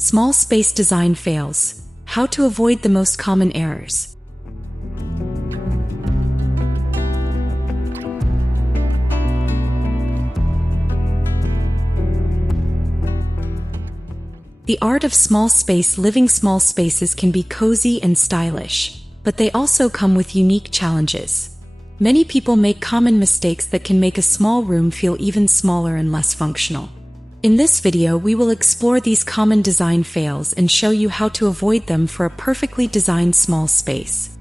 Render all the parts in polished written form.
Small space design fails. How to avoid the most common errors. The art of small space. Living small spaces can be cozy and stylish, but they also come with unique challenges. Many people make common mistakes that can make a small room feel even smaller and less functional. In this video, we will explore these common design fails and show you how to avoid them for a perfectly designed small space.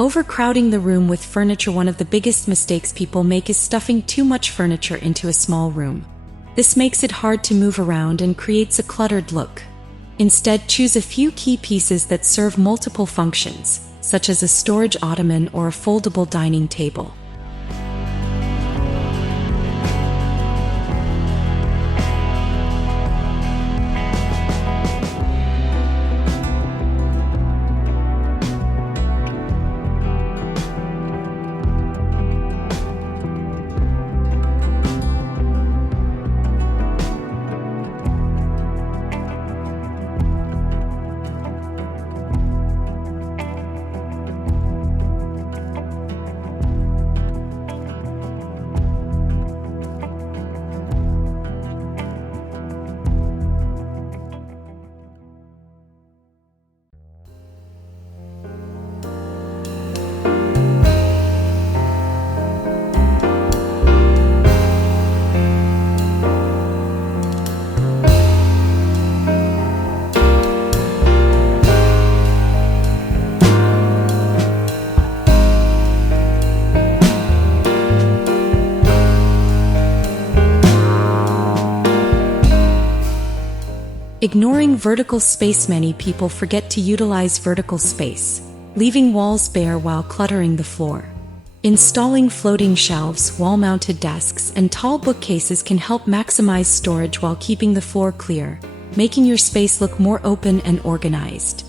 Overcrowding the room with furniture. One of the biggest mistakes people make is stuffing too much furniture into a small room. This makes it hard to move around and creates a cluttered look. Instead, choose a few key pieces that serve multiple functions, such as a storage ottoman or a foldable dining table. Ignoring vertical space. Many people forget to utilize vertical space, leaving walls bare while cluttering the floor. Installing floating shelves, wall-mounted desks, and tall bookcases can help maximize storage while keeping the floor clear, making your space look more open and organized.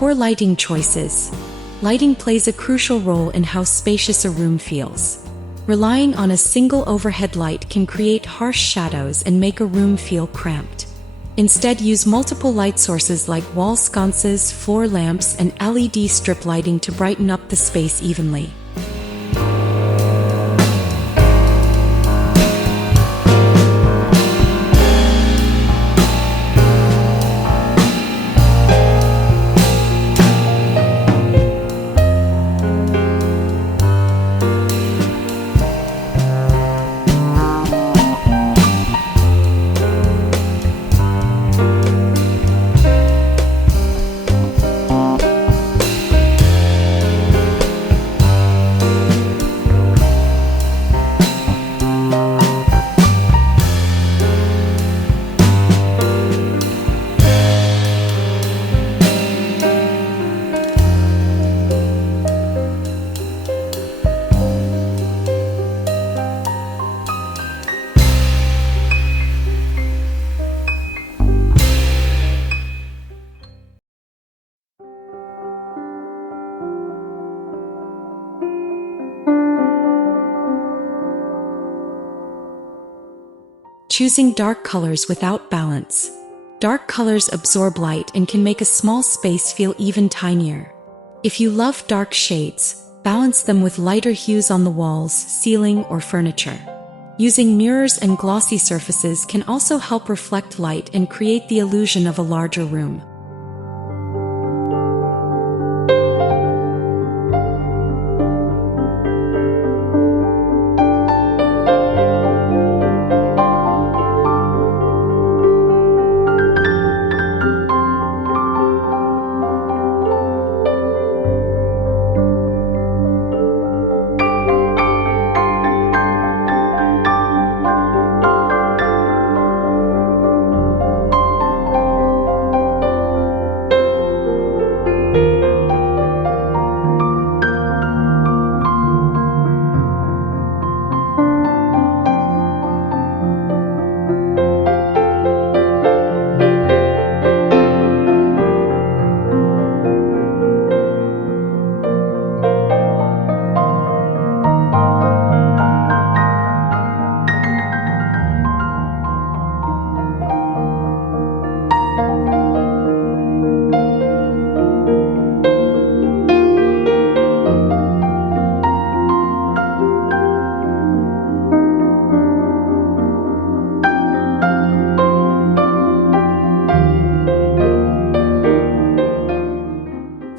Poor lighting choices. Lighting plays a crucial role in how spacious a room feels. Relying on a single overhead light can create harsh shadows and make a room feel cramped. Instead, use multiple light sources like wall sconces, floor lamps, and LED strip lighting to brighten up the space evenly. Choosing dark colors without balance. Dark colors absorb light and can make a small space feel even tinier. If you love dark shades, balance them with lighter hues on the walls, ceiling, or furniture. Using mirrors and glossy surfaces can also help reflect light and create the illusion of a larger room.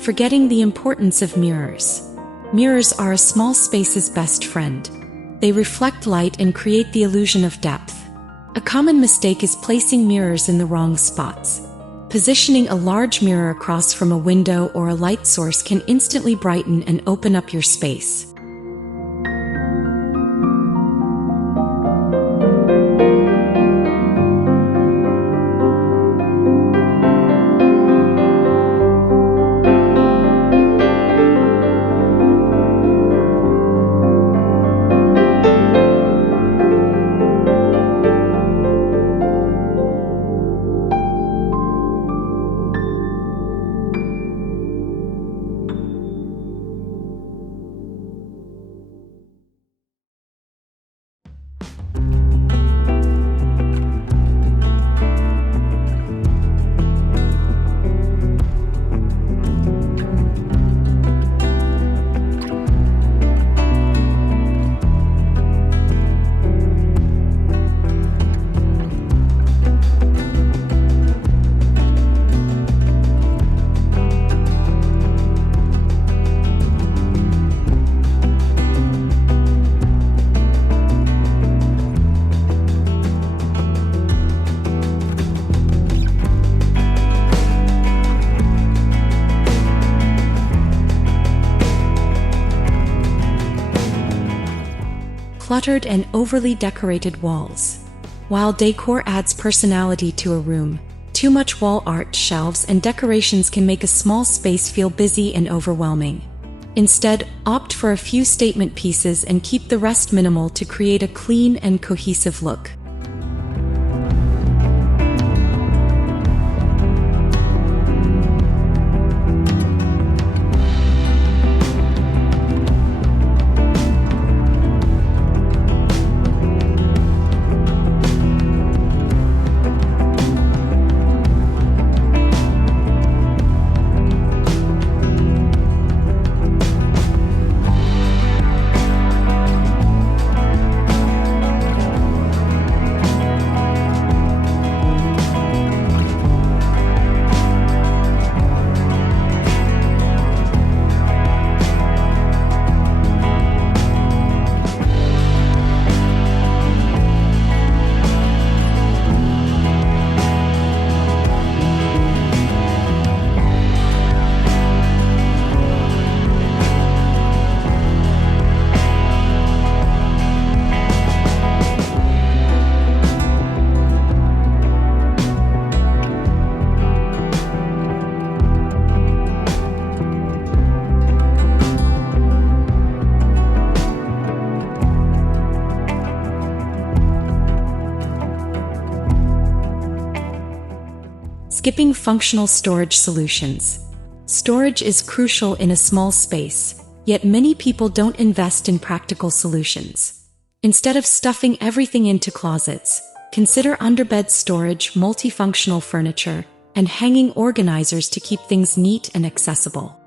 Forgetting the importance of mirrors. Mirrors are a small space's best friend. They reflect light and create the illusion of depth. A common mistake is placing mirrors in the wrong spots. Positioning a large mirror across from a window or a light source can instantly brighten and open up your space. Cluttered and overly decorated walls. While decor adds personality to a room, too much wall art, shelves, and decorations can make a small space feel busy and overwhelming. Instead, opt for a few statement pieces and keep the rest minimal to create a clean and cohesive look. Skipping functional storage solutions. Storage is crucial in a small space, yet many people don't invest in practical solutions. Instead of stuffing everything into closets, Consider underbed storage, multifunctional furniture, and hanging organizers to keep things neat and accessible.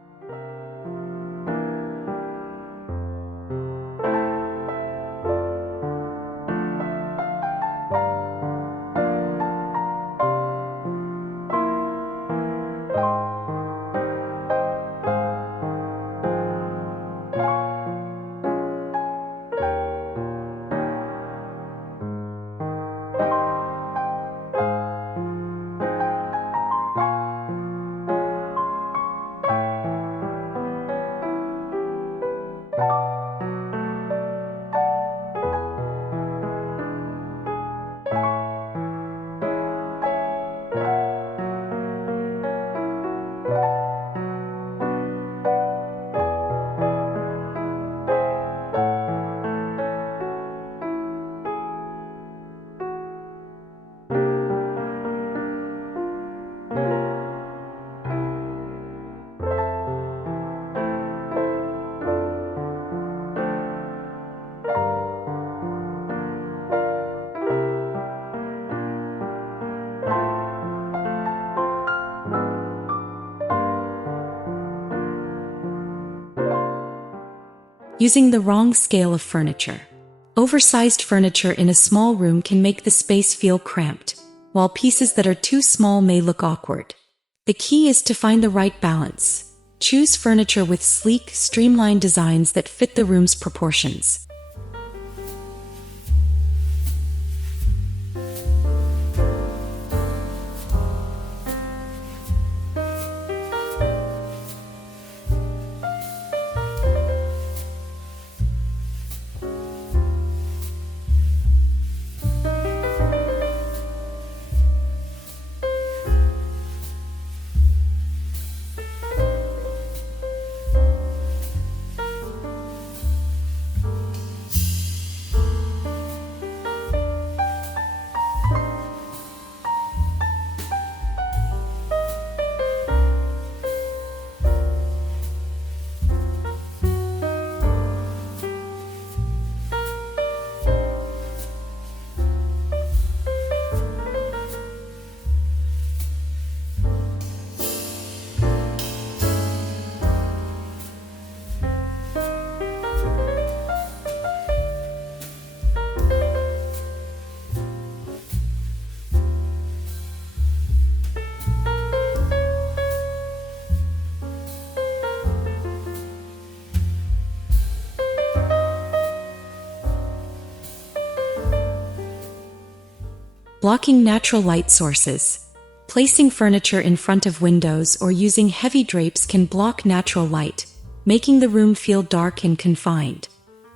Using the wrong scale of furniture. Oversized furniture in a small room can make the space feel cramped, while pieces that are too small may look awkward. The key is to find the right balance. Choose furniture with sleek, streamlined designs that fit the room's proportions. Blocking natural light sources. Placing furniture in front of windows or using heavy drapes can block natural light, making the room feel dark and confined.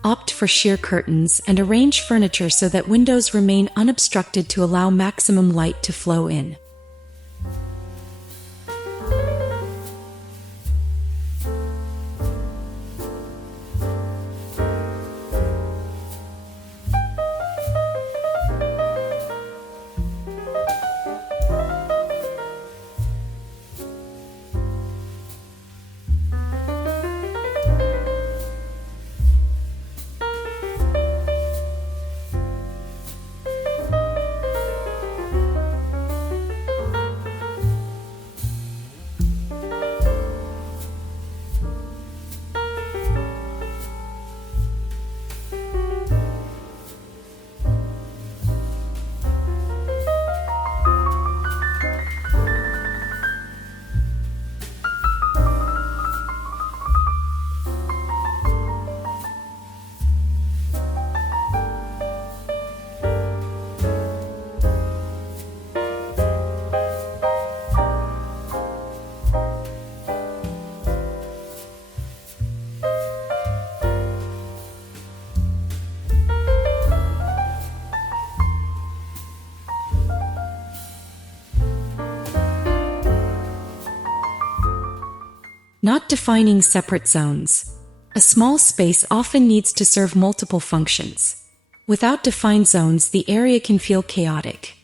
Opt for sheer curtains and arrange furniture so that windows remain unobstructed to allow maximum light to flow in. Not defining separate zones. A small space often needs to serve multiple functions. Without defined zones, the area can feel chaotic.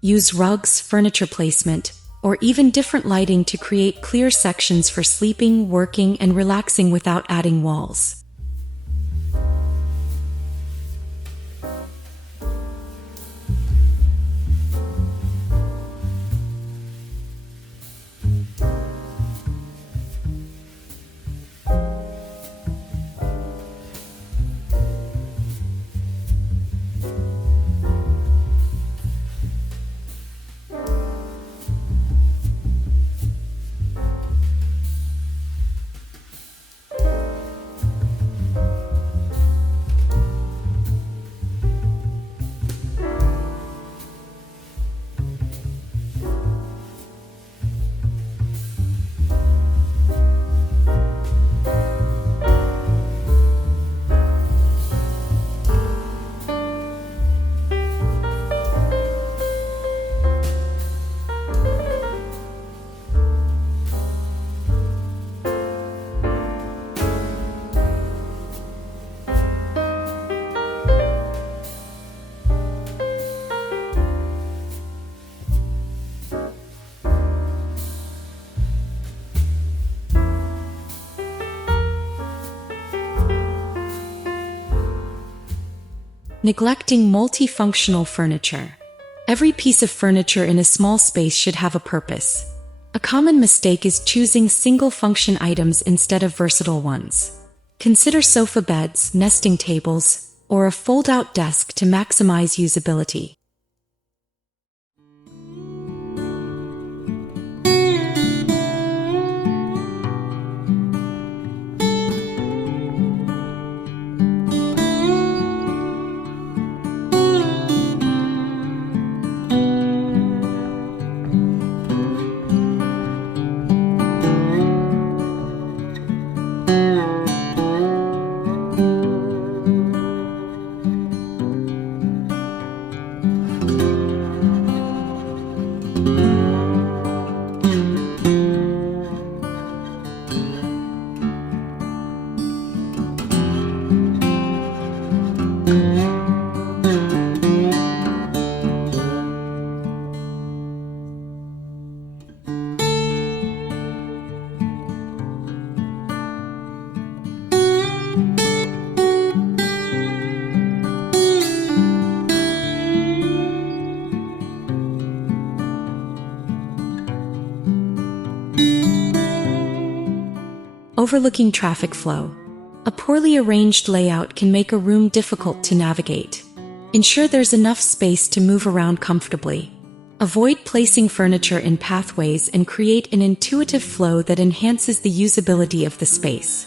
Use rugs, furniture placement, or even different lighting to create clear sections for sleeping, working, and relaxing without adding walls. Neglecting multifunctional furniture. Every piece of furniture in a small space should have a purpose. A common mistake is choosing single-function items instead of versatile ones. Consider sofa beds, nesting tables, or a fold-out desk to maximize usability. Overlooking traffic flow. A poorly arranged layout can make a room difficult to navigate. Ensure there's enough space to move around comfortably. Avoid placing furniture in pathways and create an intuitive flow that enhances the usability of the space.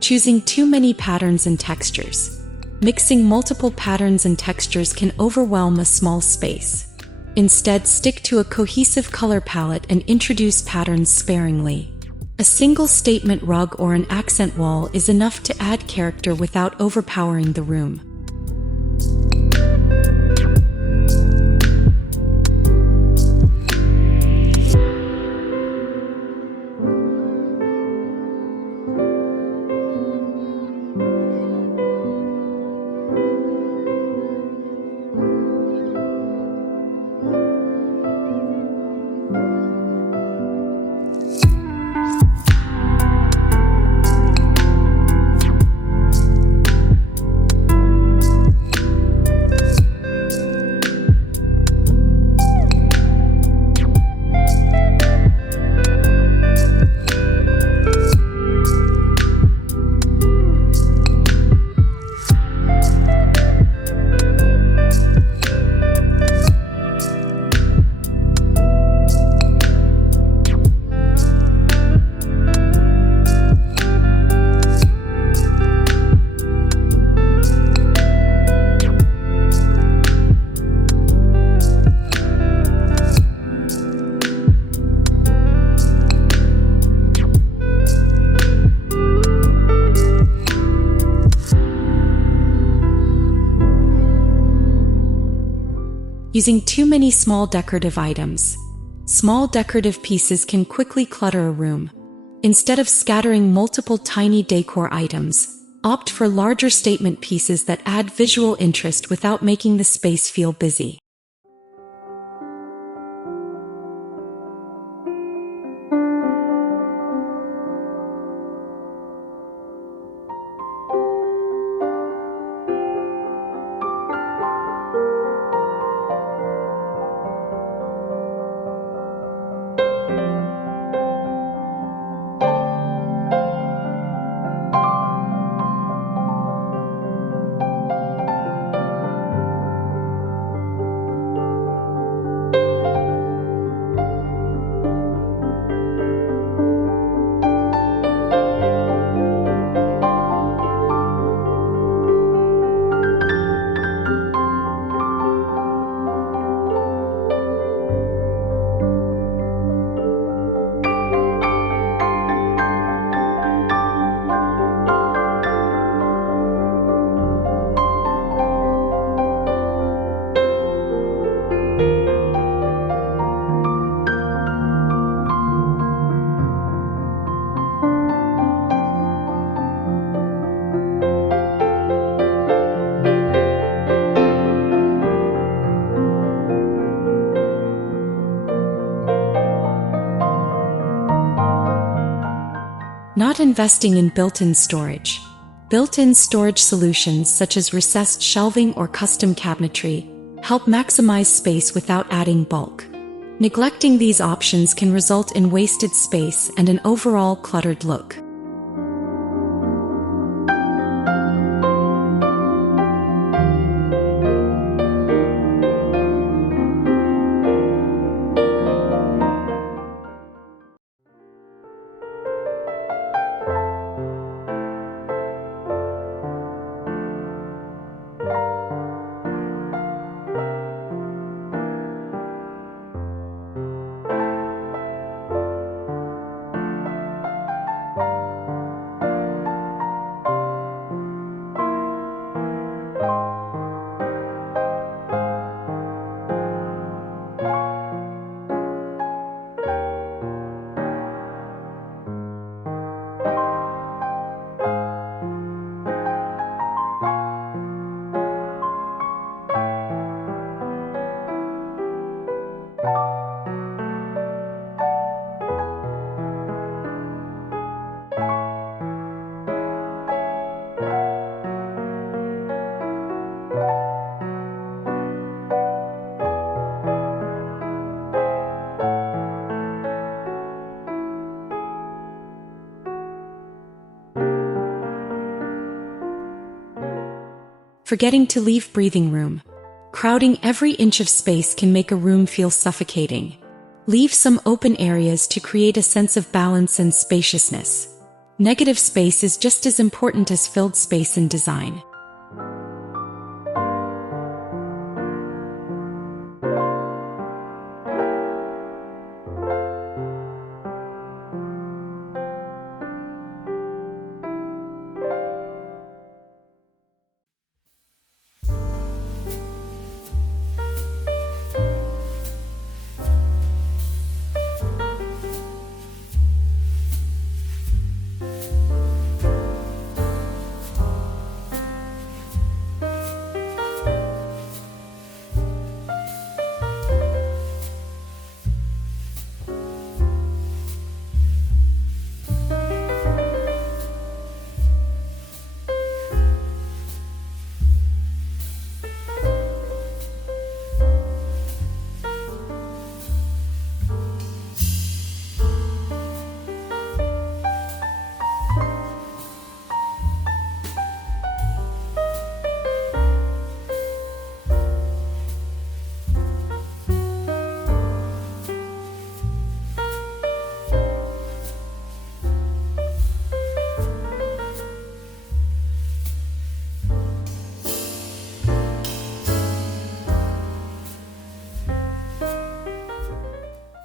Choosing too many patterns and textures. Mixing multiple patterns and textures can overwhelm a small space. Instead, stick to a cohesive color palette and introduce patterns sparingly. A single statement rug or an accent wall is enough to add character without overpowering the room. Using too many small decorative items. Small decorative pieces can quickly clutter a room. Instead of scattering multiple tiny decor items, opt for larger statement pieces that add visual interest without making the space feel busy. Not investing in built-in storage. Built-in storage solutions such as recessed shelving or custom cabinetry help maximize space without adding bulk. Neglecting these options can result in wasted space and an overall cluttered look. Forgetting to leave breathing room. Crowding every inch of space can make a room feel suffocating. Leave some open areas to create a sense of balance and spaciousness. Negative space is just as important as filled space in design.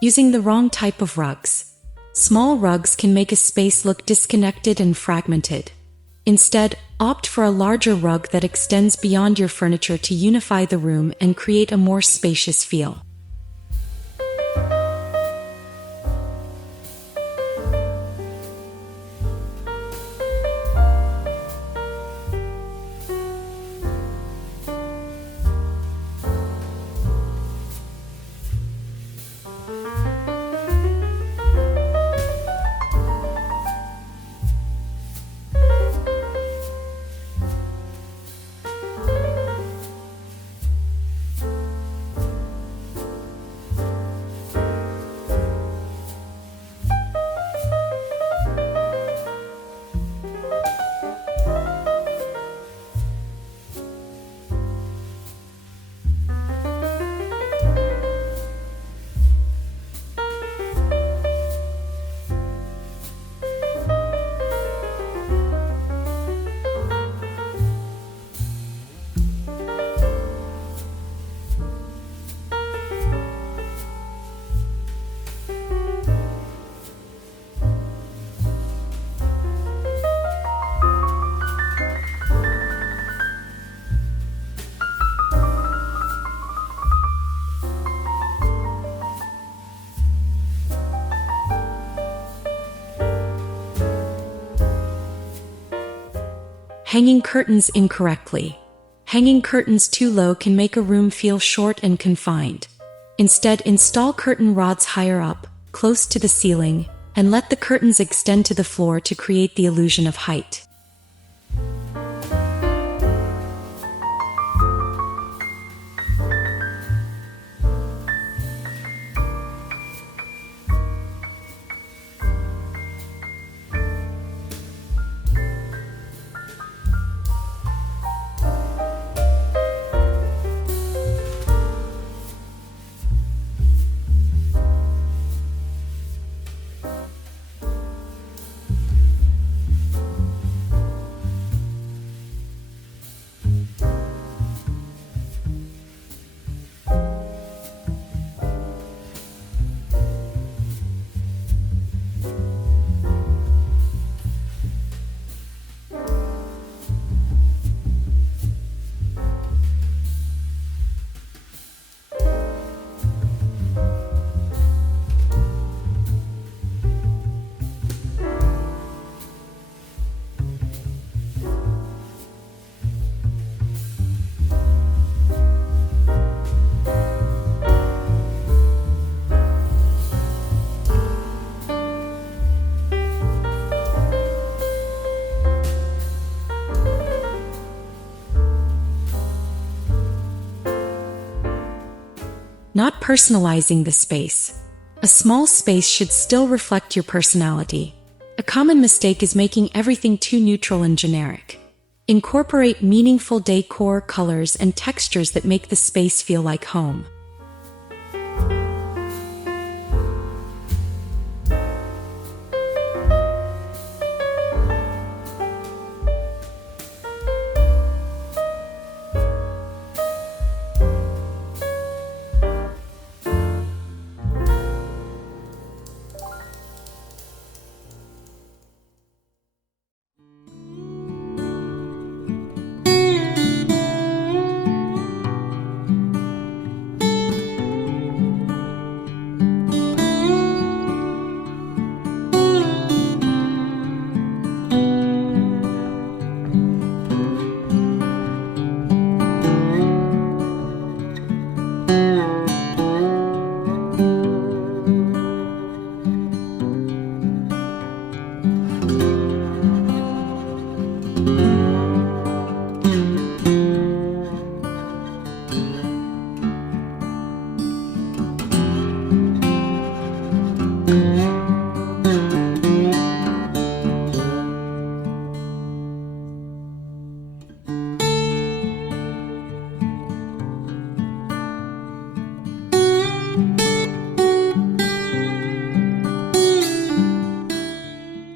Using the wrong type of rugs. Small rugs can make a space look disconnected and fragmented. Instead, opt for a larger rug that extends beyond your furniture to unify the room and create a more spacious feel. Hanging curtains incorrectly. Hanging curtains too low can make a room feel short and confined. Instead, install curtain rods higher up, close to the ceiling, and let the curtains extend to the floor to create the illusion of height. Not personalizing the space. A small space should still reflect your personality. A common mistake is making everything too neutral and generic. Incorporate meaningful decor, colors, and textures that make the space feel like home.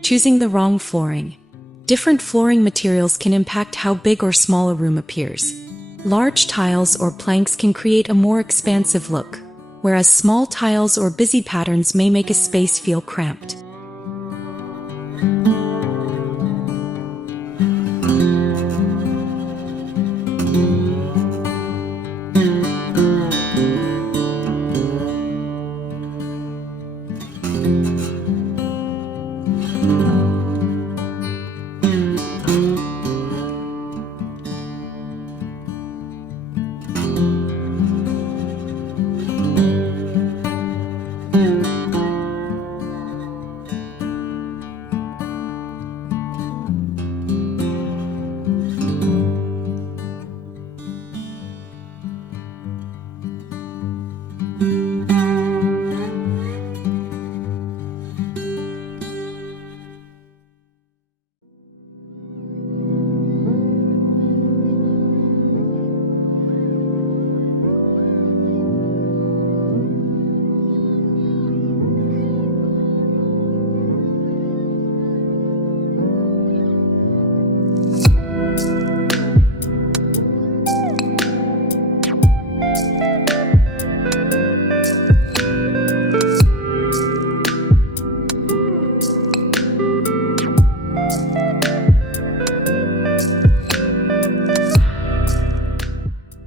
Choosing the wrong flooring. Different flooring materials can impact how big or small a room appears. Large tiles or planks can create a more expansive look, whereas small tiles or busy patterns may make a space feel cramped.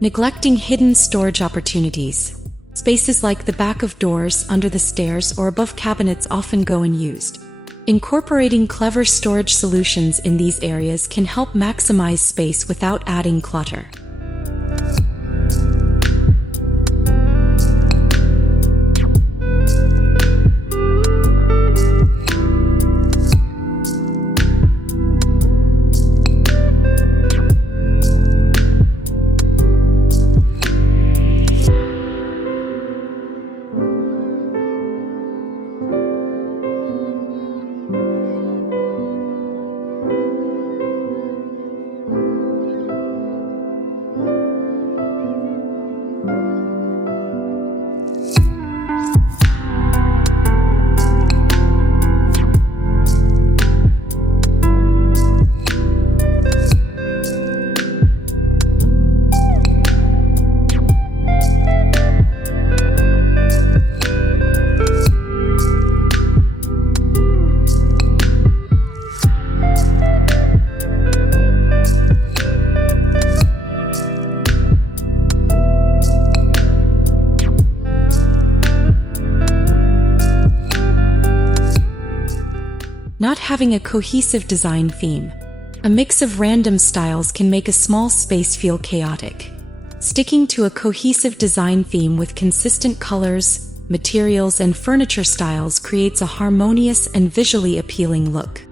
Neglecting hidden storage opportunities. Spaces like the back of doors, under the stairs, or above cabinets often go unused. Incorporating clever storage solutions in these areas can help maximize space without adding clutter. not having a cohesive design theme. A mix of random styles can make a small space feel chaotic. Sticking to a cohesive design theme with consistent colors, materials, and furniture styles creates a harmonious and visually appealing look.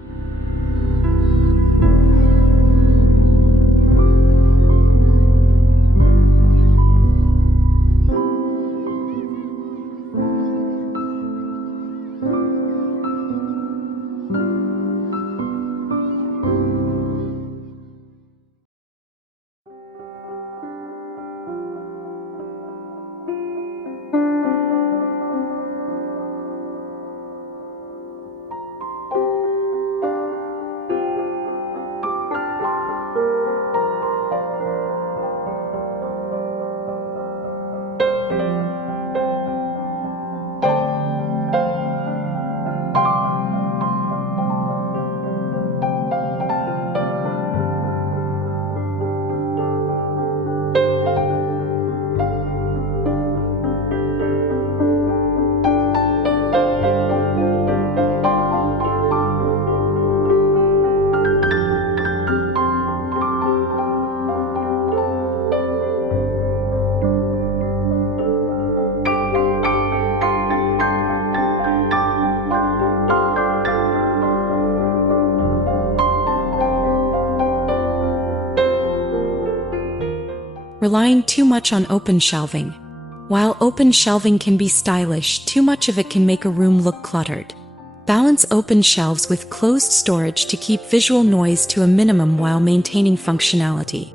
Relying too much on open shelving. While open shelving can be stylish, too much of it can make a room look cluttered. Balance open shelves with closed storage to keep visual noise to a minimum while maintaining functionality.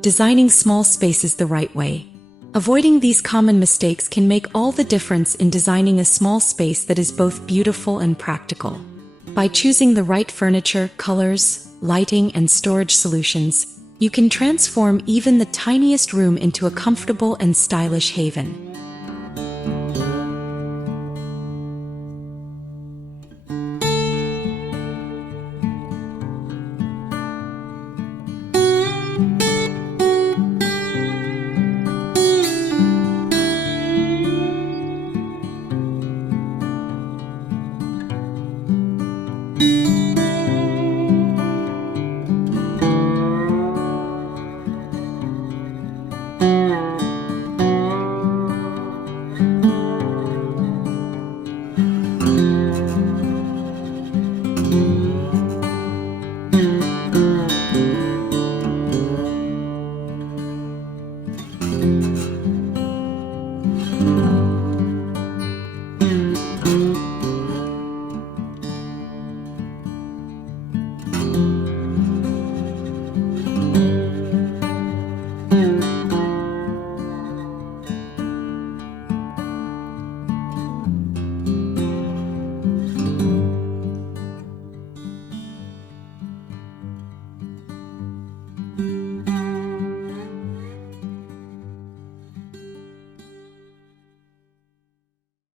Designing small spaces the right way. Avoiding these common mistakes can make all the difference in designing a small space that is both beautiful and practical. By choosing the right furniture, colors, lighting, and storage solutions, you can transform even the tiniest room into a comfortable and stylish haven.